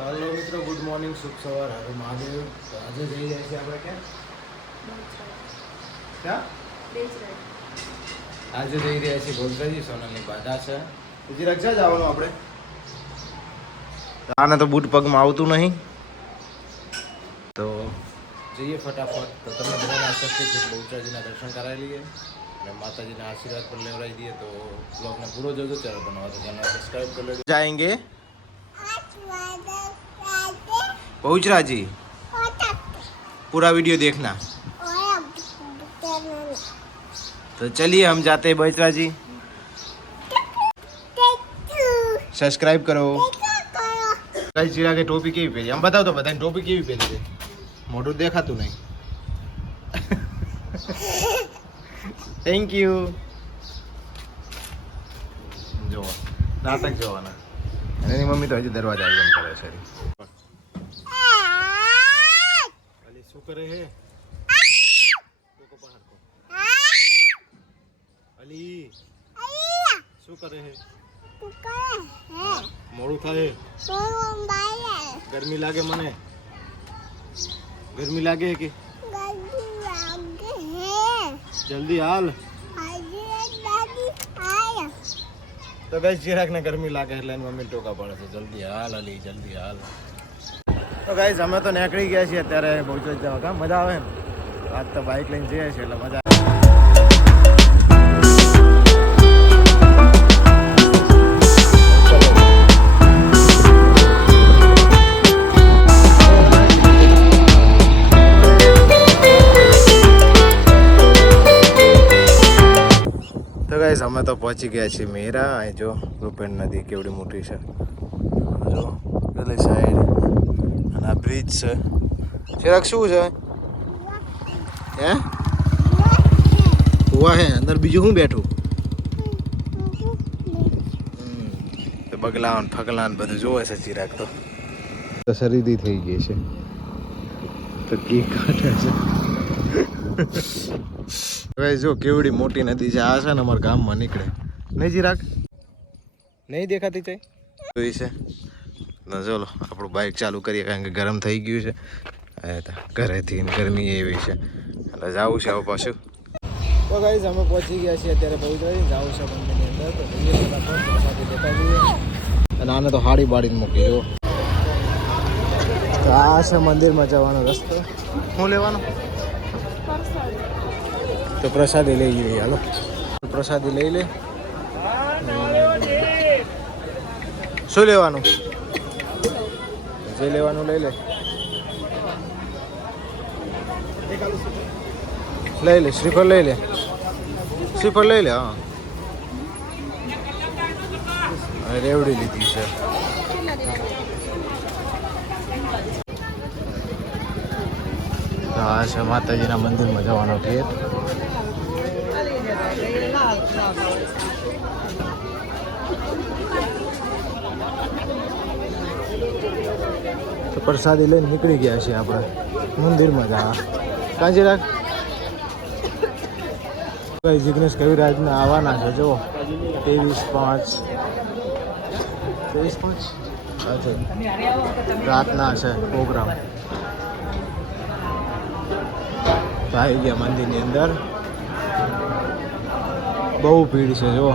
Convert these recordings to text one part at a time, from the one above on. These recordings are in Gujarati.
તો હલો મિત્રો, ગુડ મોર્નિંગ, શુભ સવાર, હરે મહાદેવ. તો આજે જઈ રહ્યા છીએ આપણે ક્યાં આજે જઈ રહ્યા છીએ ગોધરાજી. સોનલની બાધા છે. બીજી રક્ષા જવાનું આપણે. આને તો બૂટ પગમાં આવતું નહીં, તો જઈએ ફટાફટ. તો તમે બધાના આશીર્વાદ બહુચરાજીના દર્શન કરાવી લઈએ અને માતાજીના આશીર્વાદ પણ લેવડાવી દઈએ. તો બ્લોગને પૂરો જોજો. ચેનલ બનાવવા તો ચેનલ સબસ્ક્રાઈબ કરી લેજો. जाएंगे बहुचराजी, पूरा वीडियो देखना. तो चलिए हम जाते हैं बहुचराजी. सब्सक्राइब करो. कई चिरा के टोपी केवी पहरी? हम बताओ तो बताए टोपी केवी पहरी है? मोटू देखाતું નહીં. Thank you. જો નાટક જોવાના. અને એની મમ્મી તો હજી દરવાજા બંધ કરે છે. અલી શું કરે હે? કોકો બહાર કો. અલી શું કરે હે? મોડું થાય. ગરમી લાગે મને. ગરમી લાગે કે જલ્દી હાલ. તો ગાઈસ ચિરાગ ને ગરમી લાગે એટલે એની મમ્મી ટોકા પડે છે, જલ્દી હાલ અલી, જલ્દી હાલ. તો ગાઈસ અમે તો નીકળી ગયા છીએ અત્યારે બહુચરાજી જવા. કા મજા આવે ને? આજ તો બાઇક લઈને જઈએ છીએ એટલે મજા. તો ગાઈસ અમે તો પહોંચી ગયા છીએ મેરા. અહીં જો રૂપેણ નદી કેવડી મોટી છે, જો પેલી સાઈડ. અને આ બ્રિજ છે. ચિરાગ શું છે? હે કુવા હે અંદર? બીજું શું બેઠું? બગલાન ફગલાન બધું જોવે છે ચિરાગ. તો શરીદી થઈ ગઈ છે તો કેક કાઢે છે. હવે જો કેવડી મોટી નદી છે. આ છે ને અમારા ગામમાં નીકળે નહીં ચિરાગ? નહીં દેખાતી છે જોઈ છે. ચલો આપણું બાઇક ચાલુ કરીએ કારણ કે ગરમ થઈ ગયું છે ઘરેથી. ગરમી એવી છે એટલે જવું છે હવે પાછું. તો ગાઈસ અમે પહોંચી ગયા છીએ અત્યારે બહુચરાજી. જવું છે મંદિરની અંદર. તો જઈએ ફટાફટ સાથે દેખાઈ દઈએ. અને આને તો હાડી બાડીને મૂકી જુઓ. તો આ છે મંદિરમાં જવાનો રસ્તો. શું લેવાનું? તો પ્રસાદી લઈ લઈએ. હાલો પ્રસાદી લઈ લે. શું લેવાનું? જે લેવાનું લઈ લે. લઈ લે. શ્રીફળ લઈ લે. શ્રીફળ લઈ લે. હા રેવડી લીધી છે. હા છે માતાજીના મંદિરમાં જવાનો ગેટ. તો પ્રસાદી લઈને નીકળી ગયા છીએ આપણે મંદિરમાં જવા. કાંજી રાખ ભાઈ. જિગ્નેશ કવિરાજના આવવાના છે જો 23/5 રાતના છે પ્રોગ્રામ. તો આવી ગયા મંદિરની અંદર. બહુ ભીડ છે જો.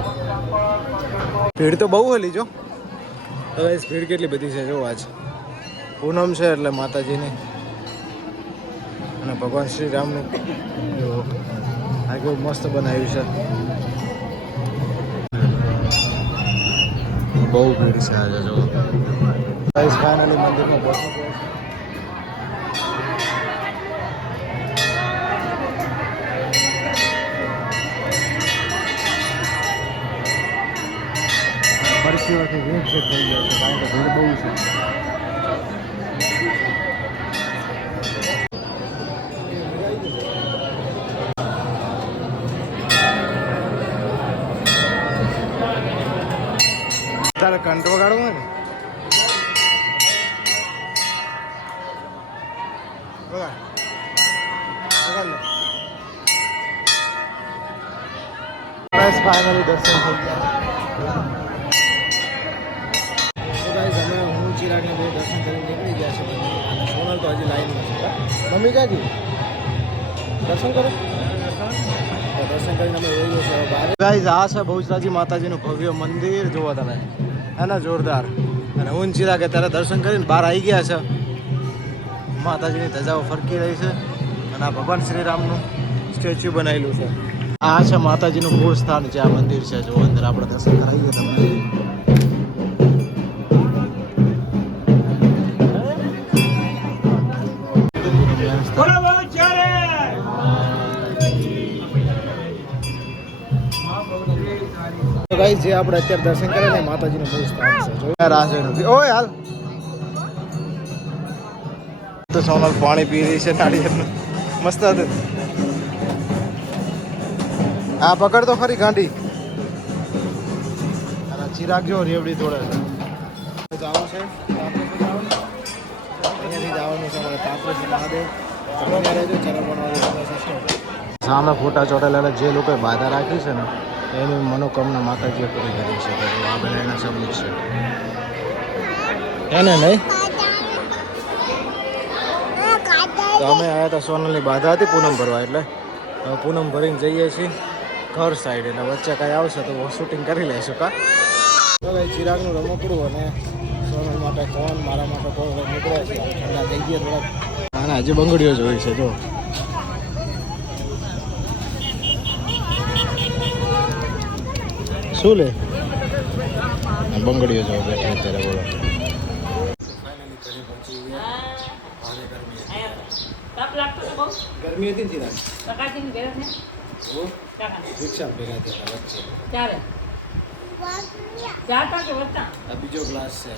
ભીડ તો બહુ હલી જો. હવે ભીડ કેટલી બધી છે જો. આજ પૂનમ છે એટલે માતાજીની અને ભગવાન શ્રી રામનું જો આ કેવું મસ્ત બનાવ્યું છે. બહુ ભીડ છે આજે જો. ફાઇનલી મંદિરમાં પહોંચી ગયા. પરિસ્થિતિથી વેટ થઈ ગયો છે કારણ કે ભીડ બહુ છે. તારે કંટ વગાડવું હોય ને? ફાઇનલી દર્શન થઈ ગયા. તો ગાઈસ અમે હું ચિરાગને બે દર્શન કરી તો હજી લાઈનમાં છે. મમ્મી ક્યાંથી દર્શન કરો? દર્શન કરીને અમે વહી ગયો છે બહાર. ગાઈઝ આ છે બહુચરાજી માતાજીનું ભવ્ય મંદિર. જુઓ તમે, એના જોરદાર. અને ઊંચી લાગે ત્યારે દર્શન કરીને બહાર આવી ગયા છે. માતાજીની ધજાઓ ફરકી રહી છે અને આ ભગવાન શ્રીરામનું સ્ટેચ્યુ બનાવેલું છે. આ છે માતાજીનું મૂળ સ્થાન છે. આ મંદિર છે. જો અંદર આપણે દર્શન કરાવીએ તમને. તો ગાઈસ જે આપણે અત્યારે દર્શન કર્યા ને માતાજીનું મૂળ સ્થાન છે. જોયા રાહ ઓય હાલ તો સોનલ પાણી પી રહી છે નાળિયેરનું. મસ્ત હતું. આ પકડ તો ખરી ગાંડી. અને ચિરાગ જો રેવડી તોડે છે. જવાનું છે અહીંયાથી જવાનું છે અમારે તાપરેશ્વર મહાદેવ. સામે ફોટા ચોટેલા જે લોકોએ બાધા રાખી છે ને એની મનોકામના માતાજીએ પૂરી કરી છે. આ બધા એના સબૂત છે. એને નહીં તો અમે આવ્યા હતા સોનલની બાધા હતી પૂનમ ભરવા, એટલે હવે પૂનમ ભરીને જઈએ છીએ ઘર સાઈડ. એટલે વચ્ચે કાંઈ આવશે તો શૂટિંગ કરી લઈશું. કા તો ભાઈ ચિરાગનું રમકડું અને સોનલ માટે કોણ, મારા માટે કોણ નીકળે છે. ઠંડા થઈ ગયા થોડાક. ના ના હજી બંગડીઓ જ હોય છે. જો શું લે બંગડીઓ જો બેઠી અત્યારે. બોલો ગરમી હતી ને રિક્ષા ભેગા થયા વચ્ચે. આ બીજો ક્લાસ છે.